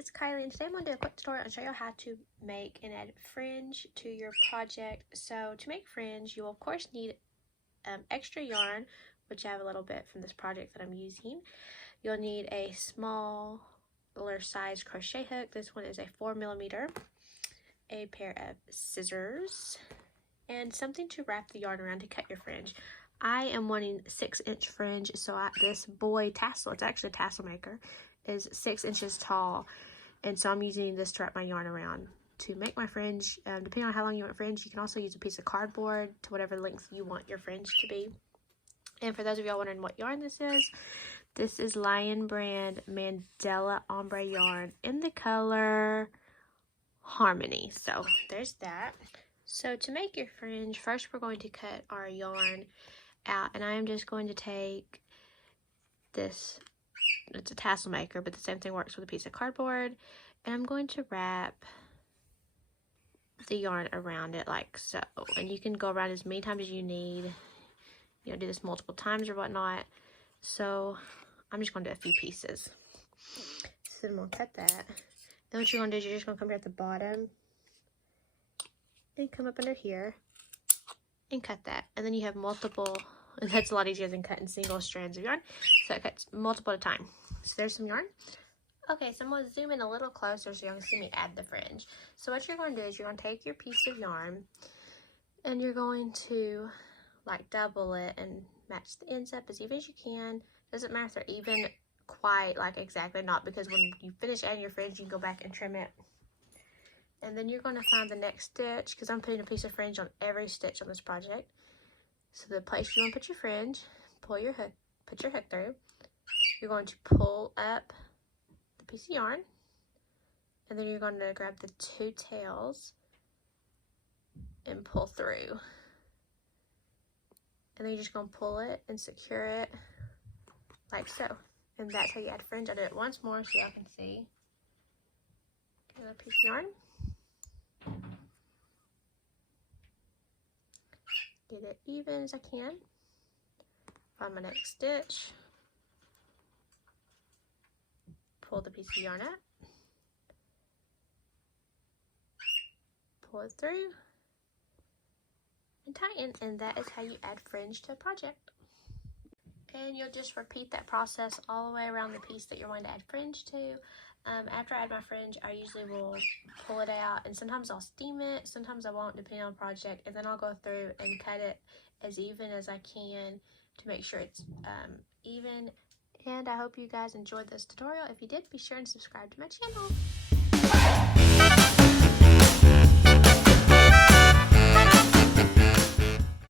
it's Kylie, and today I'm going to do a quick tutorial and show you how to make and add fringe to your project. So to make fringe, you will of course need extra yarn, which I have a little bit from this project that I'm using. You'll need a smaller size crochet hook. This one is a 4mm, a pair of scissors, and something to wrap the yarn around to cut your fringe. I am wanting 6-inch fringe, so this boy tassel, it's actually a tassel maker, is 6 inches tall, and so I'm using this to wrap my yarn around to make my fringe. Depending on how long you want fringe, you can also use a piece of cardboard to whatever length you want your fringe to be. And for those of y'all wondering what yarn this is Lion brand Mandela ombre yarn in the color Harmony. So there's that. So to make your fringe, first we're going to cut our yarn out, and I am just going to take this, it's a tassel maker, but the same thing works with a piece of cardboard, and I'm going to wrap the yarn around it like so. And you can go around as many times as you need, you know, do this multiple times or whatnot. So I'm just going to do a few pieces. So then we'll cut that. Then what you're going to do is you're just going to come here at the bottom and come up under here and cut that. And then you have multiple, and that's a lot easier than cutting single strands of yarn. So it cuts multiple at a time. So there's some yarn. Okay, so I'm going to zoom in a little closer so you can see me add the fringe. So what you're going to do is you're going to take your piece of yarn and you're going to like double it and match the ends up as even as you can. Doesn't matter if they're even quite like exactly not, because when you finish adding your fringe you can go back and trim it. And then you're going to find the next stitch, because I'm putting a piece of fringe on every stitch on this project. So the place you want to put your fringe, pull your hook, put your hook through. You're going to pull up the piece of yarn, and then you're going to grab the 2 tails and pull through. And then you're just going to pull it and secure it like so. And that's how you add fringe. I'll do it once more so y'all can see. Get another piece of yarn. Get it even as I can. Find my next stitch. Pull the piece of yarn up. Pull it through. And tighten. And that is how you add fringe to a project. And you'll just repeat that process all the way around the piece that you're going to add fringe to. After I add my fringe, I usually will pull it out, and sometimes I'll steam it, sometimes I won't, depending on the project, and then I'll go through and cut it as even as I can to make sure it's even. And I hope you guys enjoyed this tutorial. If you did, be sure and subscribe to my channel.